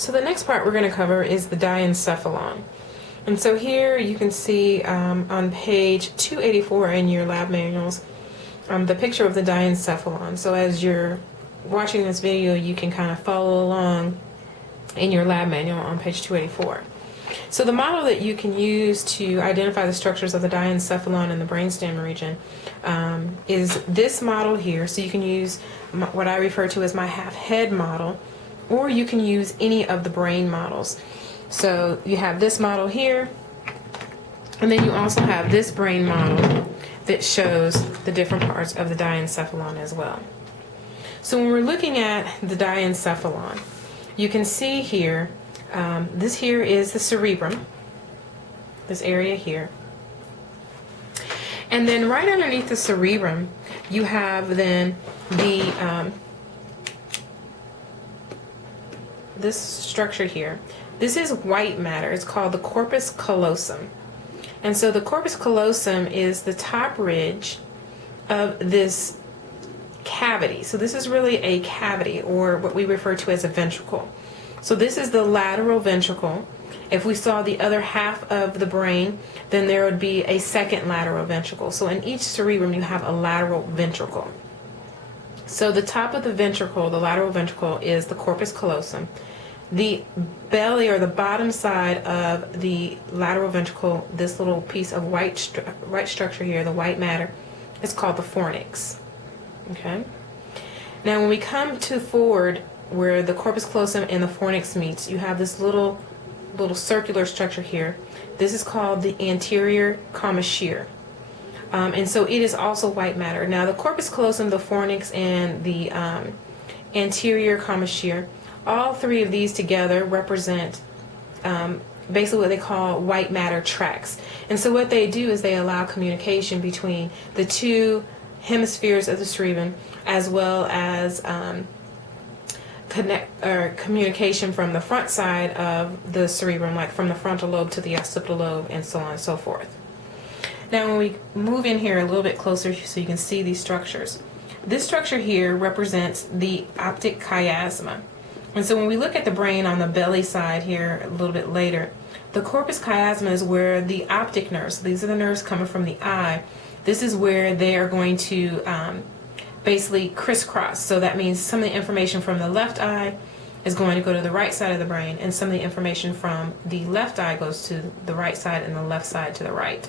So the next part we're going to cover is the diencephalon. And so here you can see on page 284 in your lab manuals the picture of the diencephalon. So as you're watching this video, you can kind of follow along in your lab manual on page 284. So the model that you can use to identify the structures of the diencephalon in the brainstem region is this model here. So you can use what I refer to as my half-head model, or you can use any of the brain models. So you have this model here, and then you also have this brain model that shows the different parts of the diencephalon as well. So when we're looking at the diencephalon, you can see here, this here is the cerebrum, this area here. And then right underneath the cerebrum, you have then the this structure here. This is white matter. It's called the corpus callosum. And so the corpus callosum is the top ridge of this cavity. So this is really a cavity, or what we refer to as a ventricle. So this is the lateral ventricle. If we saw the other half of the brain, then there would be a second lateral ventricle. So in each cerebrum you have a lateral ventricle. So the top of the ventricle, the lateral ventricle, is the corpus callosum. The belly, or the bottom side of the lateral ventricle, this little piece of white structure here, the white matter, is called the fornix. Okay. Now when we come to forward, where the corpus callosum and the fornix meets, you have this little circular structure here. This is called the anterior commissure. And so it is also white matter. Now the corpus callosum, the fornix, and the anterior commissure, all three of these together represent basically what they call white matter tracts. And so what they do is they allow communication between the two hemispheres of the cerebrum, as well as communication from the front side of the cerebrum, like from the frontal lobe to the occipital lobe, and so on and so forth. Now when we move in here a little bit closer so you can see these structures, this structure here represents the optic chiasma. And so when we look at the brain on the belly side here a little bit later, the corpus chiasma is where the optic nerves, these are the nerves coming from the eye, this is where they are going to basically crisscross. So that means some of the information from the left eye is going to go to the right side of the brain, and some of the information from the left eye goes to the right side, and the left side to the right.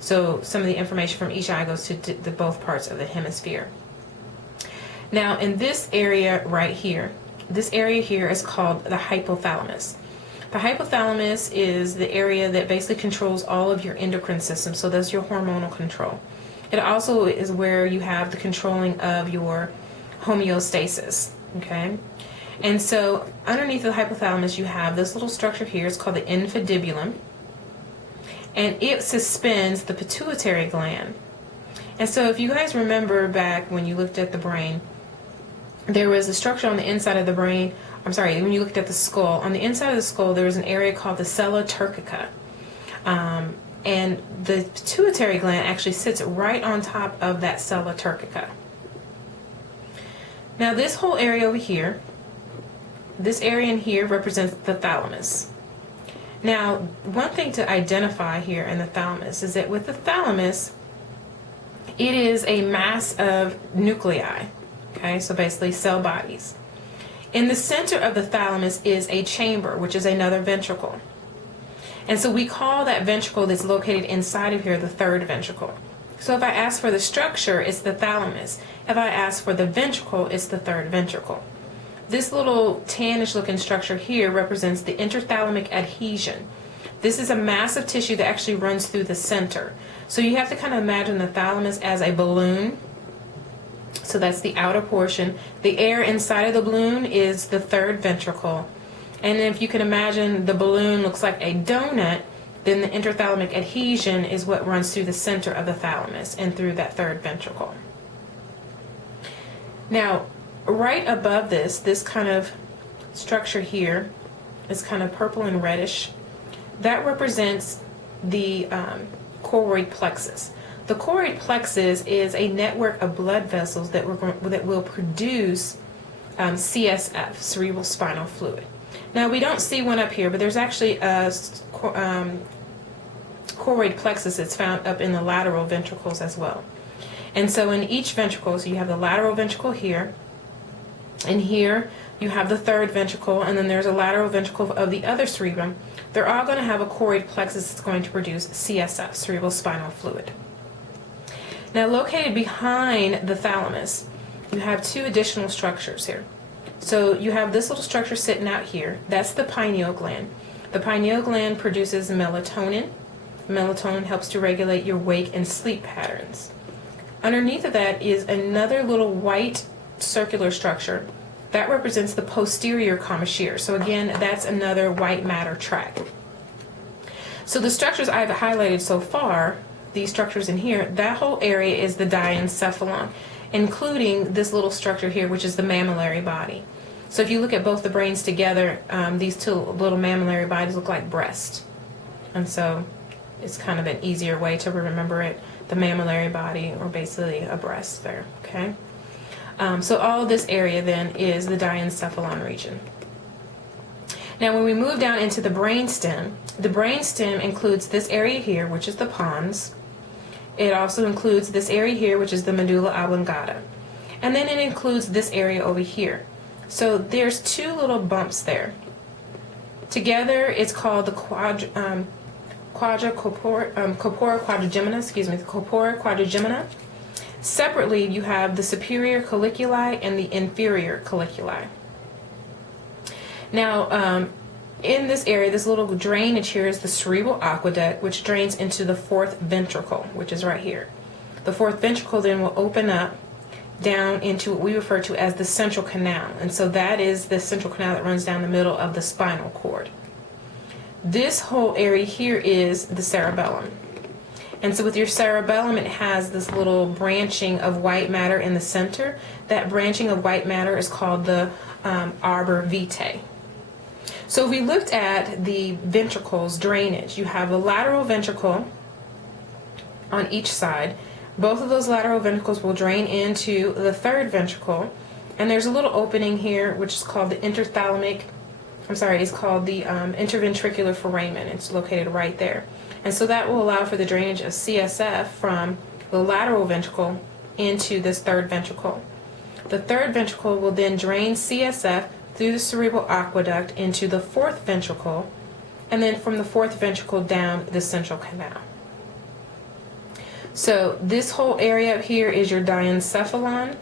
So some of the information from each eye goes to the both parts of the hemisphere. Now in this area right here, this area here is called the hypothalamus. The hypothalamus is the area that basically controls all of your endocrine system, so that's your hormonal control. It also is where you have the controlling of your homeostasis, okay? And so underneath the hypothalamus you have this little structure here. It's called the infundibulum, and it suspends the pituitary gland. And so if you guys remember back when you looked at the brain, there was a structure on the inside of the brain, when you looked at the skull, on the inside of the skull there was an area called the sella turcica. And the pituitary gland actually sits right on top of that sella turcica. Now this whole area over here, this area in here represents the thalamus. Now one thing to identify here in the thalamus is that with the thalamus, it is a mass of nuclei. Okay, so basically cell bodies. In the center of the thalamus is a chamber, which is another ventricle. And so we call that ventricle that's located inside of here the third ventricle. So if I ask for the structure, it's the thalamus. If I ask for the ventricle, it's the third ventricle. This little tannish looking structure here represents the interthalamic adhesion. This is a mass of tissue that actually runs through the center. So you have to kind of imagine the thalamus as a balloon. So that's the outer portion. The air inside of the balloon is the third ventricle. And if you can imagine the balloon looks like a donut, then the interthalamic adhesion is what runs through the center of the thalamus and through that third ventricle. Now, right above this kind of structure here is kind of purple and reddish. That represents the choroid plexus. The choroid plexus is a network of blood vessels that will produce CSF, cerebral spinal fluid. Now we don't see one up here, but there's actually a choroid plexus that's found up in the lateral ventricles as well. And so in each ventricle, so you have the lateral ventricle here, and here you have the third ventricle, and then there's a lateral ventricle of the other cerebrum. They're all going to have a choroid plexus that's going to produce CSF, cerebral spinal fluid. Now located behind the thalamus, you have two additional structures here. So you have this little structure sitting out here. That's the pineal gland. The pineal gland produces melatonin. Melatonin helps to regulate your wake and sleep patterns. Underneath of that is another little white circular structure that represents the posterior commissure. So again, that's another white matter tract. So the structures I've highlighted so far, these structures in here, that whole area is the diencephalon, including this little structure here, which is the mammillary body. So if you look at both the brains together, these two little mammillary bodies look like breasts. And so it's kind of an easier way to remember it. The mammillary body, or basically a breast there, okay? So all of this area then is the diencephalon region. Now when we move down into the brainstem includes this area here, which is the pons. It also includes this area here, which is the medulla oblongata. And then it includes this area over here. So there's two little bumps there. Together it's called the corpora quadrigemina. Separately, you have the superior colliculi and the inferior colliculi. Now, in this area, this little drainage here is the cerebral aqueduct, which drains into the fourth ventricle, which is right here. The fourth ventricle then will open up down into what we refer to as the central canal. And so that is the central canal that runs down the middle of the spinal cord. This whole area here is the cerebellum. And so with your cerebellum, it has this little branching of white matter in the center. That branching of white matter is called the arbor vitae. So if we looked at the ventricles drainage, you have a lateral ventricle on each side. Both of those lateral ventricles will drain into the third ventricle. And there's a little opening here, which is called the it's called the interventricular foramen. It's located right there. And so that will allow for the drainage of CSF from the lateral ventricle into this third ventricle. The third ventricle will then drain CSF through the cerebral aqueduct into the fourth ventricle, and then from the fourth ventricle down the central canal. So this whole area up here is your diencephalon,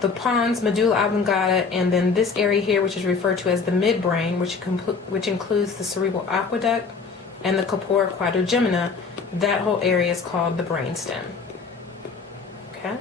the pons, medulla oblongata, and then this area here, which is referred to as the midbrain, which includes the cerebral aqueduct and the corpora quadrigemina. That whole area is called the brainstem. Okay?